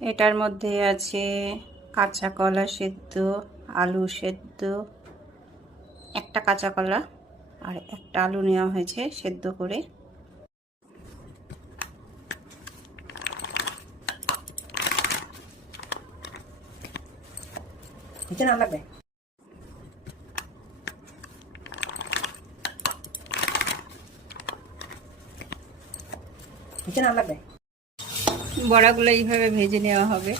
এটার মধ্যে আছে কাঁচা কলা সেদ্ধ, আলু সেদ্ধ, একটা কাঁচা কলা আর একটা আলু নেওয়া হয়েছে সেদ্ধ করে। বড়াগুলো এইভাবে ভেজে নেওয়া হবে।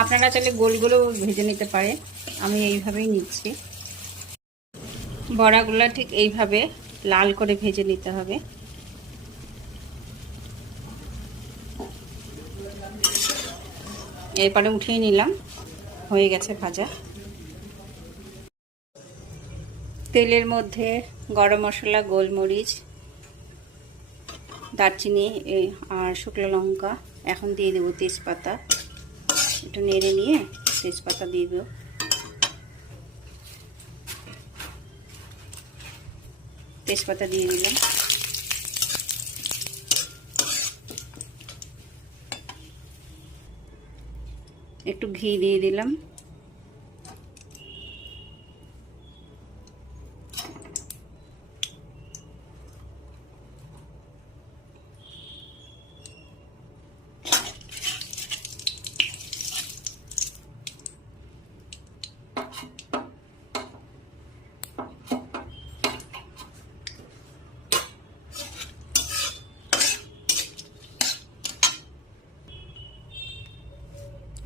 আপনারা চাইলে গোলগুলো ভেজে নিতে পারে, আমি এইভাবেই নিচ্ছি। বড়াগুলো ঠিক এইভাবে লাল করে ভেজে নিতে হবে। এরপরে উঠিয়ে নিলাম, হয়ে গেছে ভাজা। তেলের মধ্যে গরম মশলা, গোলমরিচ, দারচিনি আর শুকনো লঙ্কা, এখন দিয়ে দেবো তেজপাতা। একটু নেড়ে নিয়ে তেজপাতা দিয়ে দেবো। তেজপাতা দিয়ে দিলাম। একটু ঘি দিয়ে দিলাম।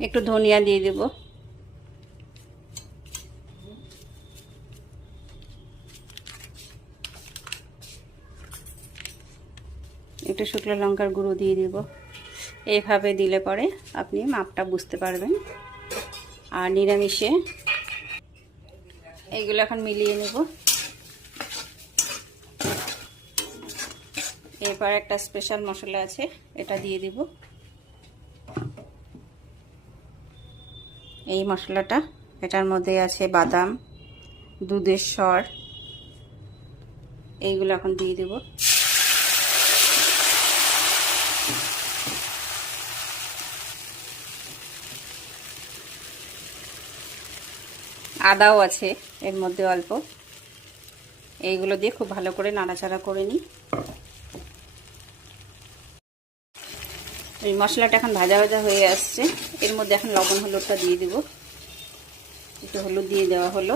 একটু ধনিয়া দিয়ে দেব। একটু শুকনো লঙ্কার গুঁড়ো দিয়ে দেব। এইভাবে দিলে পরে আপনি মাপটা বুঝতে পারবেন। আর নিরামিষে এইগুলো এখন মিলিয়ে নেব। এরপর একটা স্পেশাল মশলা আছে, এটা দিয়ে দেব। এই মশলাটা, এটার মধ্যে আছে বাদাম, দুধের স্বর, এইগুলো এখন দিয়ে দেব। আদাও আছে এর মধ্যে অল্প। এইগুলো দিয়ে খুব ভালো করে নাড়াচাড়া করে নিই। এই মশলাটা এখন ভাজা ভাজা হয়ে আসছে। এর মধ্যে এখন লবণ হলুদটা দিয়ে দেব। একটু হলুদ দিয়ে দেওয়া হলো।